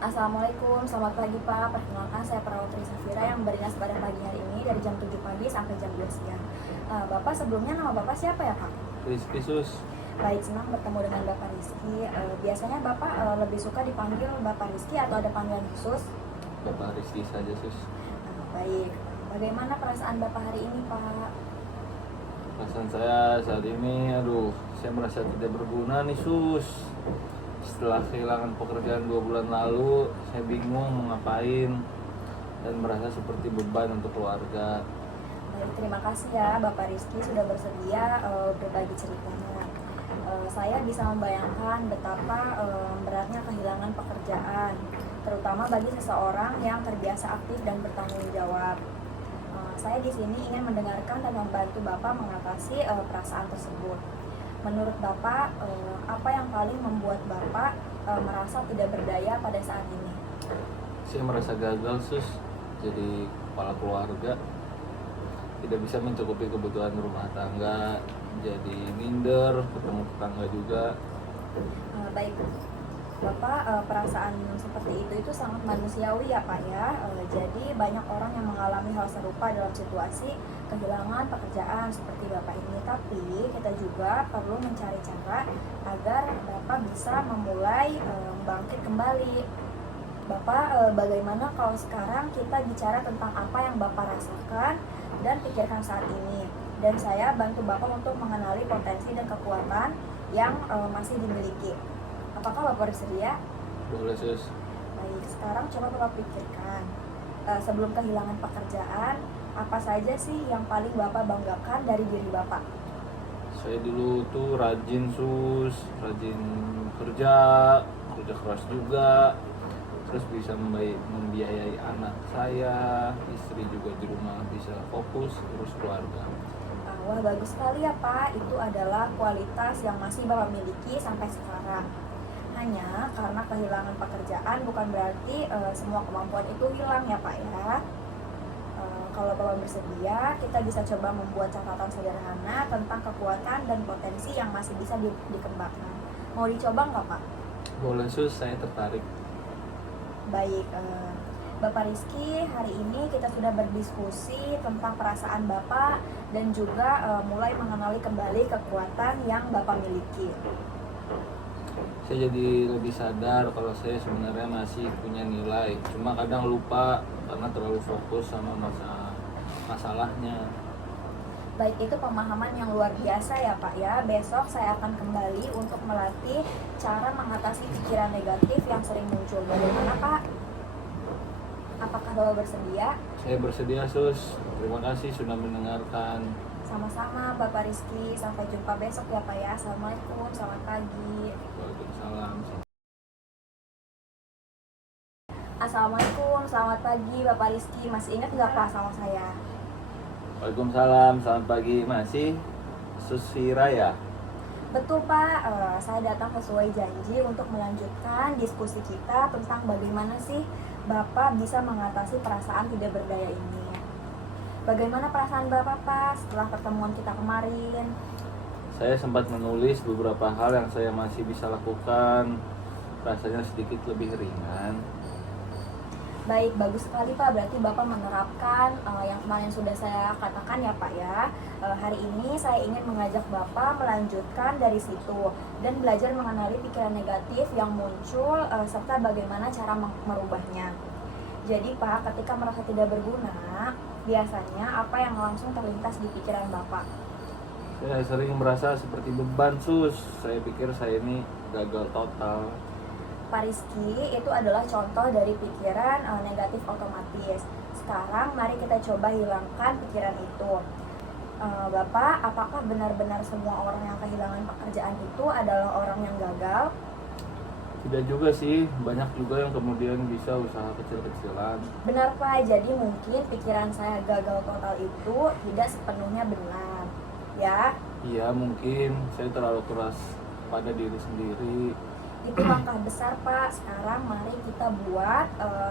Assalamualaikum, selamat pagi Pak. Perkenalkan saya Perawatri Safira yang berdinas pada pagi hari ini dari jam 7 pagi sampai jam 2 siang. Bapak sebelumnya nama Bapak siapa ya Pak? Rizky Sus. Baik, senang bertemu dengan Bapak Rizky. Biasanya Bapak lebih suka dipanggil Bapak Rizky atau ada panggilan khusus? Bapak Rizky saja Sus. Baik, bagaimana perasaan Bapak hari ini Pak? Perasaan saya saat ini, saya merasa tidak berguna nih Sus. Setelah kehilangan pekerjaan 2 bulan lalu, saya bingung mau ngapain dan merasa seperti beban untuk keluarga. Baik, terima kasih ya Bapak Rizky sudah bersedia berbagi ceritanya. Saya bisa membayangkan betapa beratnya kehilangan pekerjaan, terutama bagi seseorang yang terbiasa aktif dan bertanggung jawab. Saya di sini ingin mendengarkan dan membantu Bapak mengatasi perasaan tersebut. Menurut Bapak, apa yang paling membuat Bapak merasa tidak berdaya pada saat ini? Saya merasa gagal Sus, jadi kepala keluarga, tidak bisa mencukupi kebutuhan rumah tangga, jadi minder, ketemu tetangga juga. Baik, Bapak, perasaan seperti itu sangat manusiawi ya Pak ya. Jadi banyak orang yang mengalami hal serupa dalam situasi kehilangan pekerjaan seperti Bapak ini. Tapi kita juga perlu mencari cara agar Bapak bisa memulai bangkit kembali. Bapak, bagaimana kalau sekarang kita bicara tentang apa yang Bapak rasakan dan pikirkan saat ini? Dan saya bantu Bapak untuk mengenali potensi dan kekuatan yang masih dimiliki. Apakah Bapak bersedia? Boleh Sus. Baik, sekarang coba Bapak pikirkan, sebelum kehilangan pekerjaan, apa saja sih yang paling Bapak banggakan dari diri Bapak? Saya dulu tuh rajin Sus, rajin kerja keras juga, terus bisa membiayai anak saya, istri juga di rumah bisa fokus urus keluarga. Wah, bagus sekali ya Pak, itu adalah kualitas yang masih Bapak miliki sampai sekarang. Hanya karena kehilangan pekerjaan bukan berarti semua kemampuan itu hilang ya Pak ya. Kalau Bapak bersedia, kita bisa coba membuat catatan sederhana tentang kekuatan dan potensi yang masih bisa dikembangkan. Mau dicoba nggak Pak? Boleh Sus, saya tertarik. Baik, Bapak Rizky, hari ini kita sudah berdiskusi tentang perasaan Bapak dan juga mulai mengenali kembali kekuatan yang Bapak miliki. Saya jadi lebih sadar kalau saya sebenarnya masih punya nilai, cuma kadang lupa karena terlalu fokus sama masalahnya. Baik, itu pemahaman yang luar biasa ya Pak ya. Besok saya akan kembali untuk melatih cara mengatasi pikiran negatif yang sering muncul. Bagaimana Pak? Apakah Bapak bersedia? Saya bersedia Sus, terima kasih sudah mendengarkan. Sama-sama Bapak Rizky, sampai jumpa besok ya Pak ya. Assalamualaikum, selamat pagi. Waalaikumsalam. Assalamualaikum, selamat pagi Bapak Rizky. Masih ingat nggak Pak sama saya? Waalaikumsalam, selamat pagi. Masih Susira ya? Betul Pak, saya datang sesuai janji untuk melanjutkan diskusi kita tentang bagaimana sih Bapak bisa mengatasi perasaan tidak berdaya ini. Bagaimana perasaan Bapak Pak setelah pertemuan kita kemarin? Saya sempat menulis beberapa hal yang saya masih bisa lakukan. Rasanya sedikit lebih ringan. Baik, bagus sekali Pak. Berarti Bapak menerapkan yang kemarin sudah saya katakan ya Pak ya. Hari ini saya ingin mengajak Bapak melanjutkan dari situ dan belajar mengenali pikiran negatif yang muncul serta bagaimana cara merubahnya. Jadi Pak, ketika merasa tidak berguna, biasanya apa yang langsung terlintas di pikiran Bapak? Saya sering merasa seperti beban Sus. Saya pikir saya ini gagal total. Pak Rizky, itu adalah contoh dari pikiran negatif otomatis. Sekarang mari kita coba hilangkan pikiran itu. Bapak, apakah benar-benar semua orang yang kehilangan pekerjaan itu adalah orang yang gagal? Tidak juga sih, banyak juga yang kemudian bisa usaha kecil-kecilan. Benar Pak, jadi mungkin pikiran saya gagal total itu tidak sepenuhnya benar. Ya, Iya, mungkin saya terlalu keras pada diri sendiri. Itu langkah besar Pak. Sekarang mari kita buat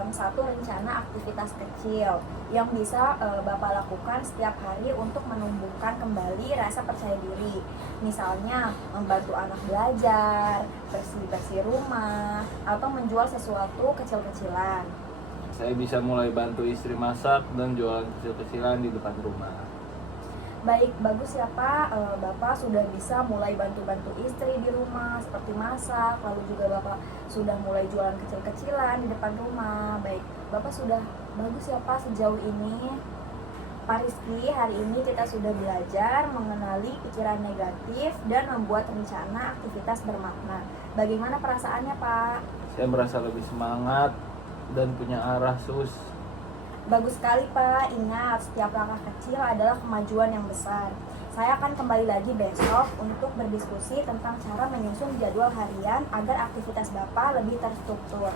satu rencana aktivitas kecil yang bisa Bapak lakukan setiap hari untuk menumbuhkan kembali rasa percaya diri. Misalnya membantu anak belajar, bersih-bersih rumah, atau menjual sesuatu kecil-kecilan. Saya bisa mulai bantu istri masak dan jualan kecil-kecilan di depan rumah. Baik, bagus ya Pak. Bapak sudah bisa mulai bantu-bantu istri di rumah seperti masak, lalu juga Bapak sudah mulai jualan kecil-kecilan di depan rumah. Baik, Bapak sudah bagus ya Pak sejauh ini. Pak Rizky, hari ini kita sudah belajar mengenali pikiran negatif dan membuat rencana aktivitas bermakna. Bagaimana perasaannya Pak? Saya merasa lebih semangat dan punya arah, Sus. Bagus sekali Pak, ingat setiap langkah kecil adalah kemajuan yang besar. Saya akan kembali lagi besok untuk berdiskusi tentang cara menyusun jadwal harian agar aktivitas Bapak lebih terstruktur.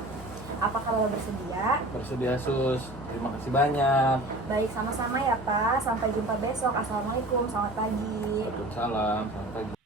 Apakah Bapak bersedia? Bersedia, Sus. Terima kasih banyak. Baik, sama-sama ya Pak. Sampai jumpa besok. Assalamualaikum, selamat pagi. Waalaikumsalam. Selamat pagi.